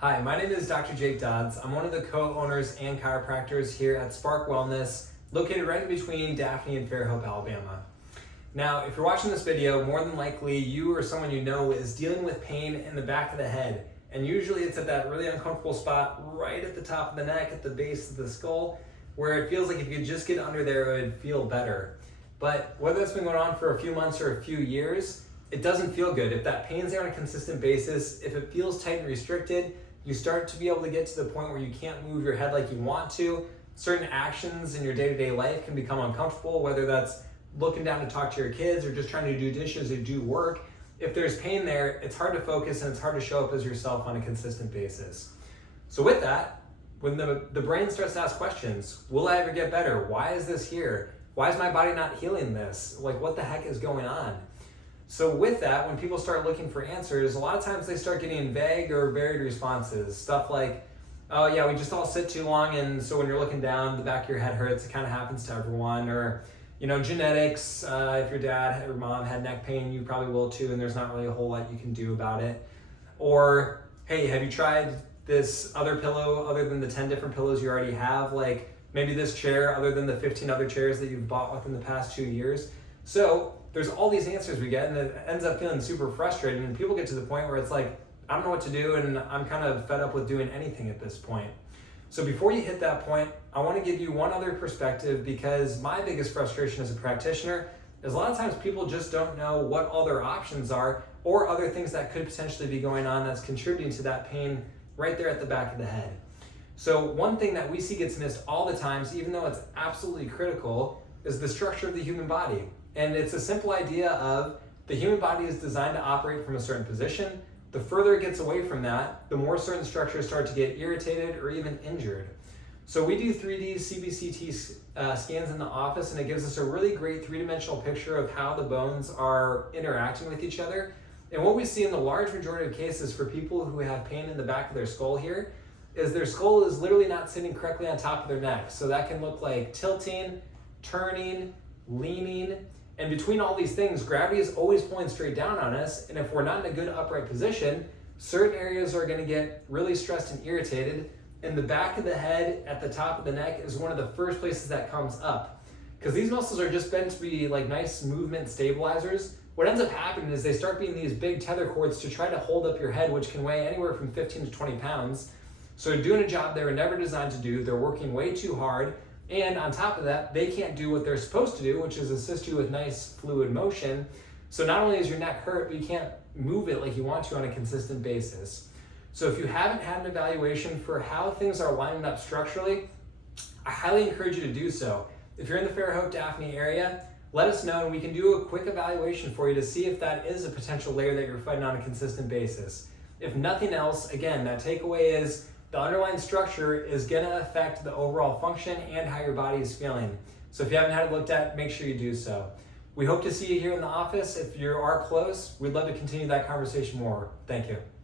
Hi, my name is Dr. Jake Dodds. I'm one of the co-owners and chiropractors here at Spark Wellness, located right in between Daphne and Fairhope, Alabama. Now, if you're watching this video, more than likely you or someone you know is dealing with pain in the back of the head. And usually it's at that really uncomfortable spot right at the top of the neck, at the base of the skull, where it feels like if you could just get under there, it would feel better. But whether that's been going on for a few months or a few years, it doesn't feel good. If that pain's there on a consistent basis, if it feels tight and restricted, you start to be able to get to the point where you can't move your head like you want to. Certain actions in your day-to-day life can become uncomfortable, whether that's looking down to talk to your kids or just trying to do dishes or do work. If there's pain there, it's hard to focus and it's hard to show up as yourself on a consistent basis. So with that, when the brain starts to ask questions, will I ever get better? Why is this here? Why is my body not healing this? Like, what the heck is going on? So with that, when people start looking for answers, a lot of times they start getting vague or varied responses. Stuff like, oh yeah, we just all sit too long, and so when you're looking down, the back of your head hurts. It kind of happens to everyone. Or, genetics, if your dad or mom had neck pain, you probably will too, and there's not really a whole lot you can do about it. Or, hey, have you tried this other pillow other than the 10 different pillows you already have? Like maybe this chair other than the 15 other chairs that you've bought within the past 2 years. So there's all these answers we get, and it ends up feeling super frustrating, and people get to the point where it's like, I don't know what to do, and I'm kind of fed up with doing anything at this point. So before you hit that point, I want to give you one other perspective, because my biggest frustration as a practitioner is a lot of times people just don't know what all their options are or other things that could potentially be going on that's contributing to that pain right there at the back of the head. So one thing that we see gets missed all the times, even though it's absolutely critical, is the structure of the human body. And it's a simple idea of the human body is designed to operate from a certain position. The further it gets away from that, the more certain structures start to get irritated or even injured. So we do 3D CBCT scans in the office, and it gives us a really great three-dimensional picture of how the bones are interacting with each other. And what we see in the large majority of cases for people who have pain in the back of their skull here is their skull is literally not sitting correctly on top of their neck. So that can look like tilting, turning, leaning. And between all these things, gravity is always pulling straight down on us. And if we're not in a good upright position, certain areas are going to get really stressed and irritated. And the back of the head at the top of the neck is one of the first places that comes up. Because these muscles are just meant to be like nice movement stabilizers. What ends up happening is they start being these big tether cords to try to hold up your head, which can weigh anywhere from 15 to 20 pounds. So they're doing a job they were never designed to do. They're working way too hard. And on top of that, they can't do what they're supposed to do, which is assist you with nice fluid motion. So not only is your neck hurt, but you can't move it like you want to on a consistent basis. So if you haven't had an evaluation for how things are lining up structurally, I highly encourage you to do so. If you're in the Fairhope, Daphne area, let us know and we can do a quick evaluation for you to see if that is a potential layer that you're fighting on a consistent basis. If nothing else, again, that takeaway is the underlying structure is going to affect the overall function and how your body is feeling. So if you haven't had it looked at, make sure you do so. We hope to see you here in the office. If you are close, we'd love to continue that conversation more. Thank you.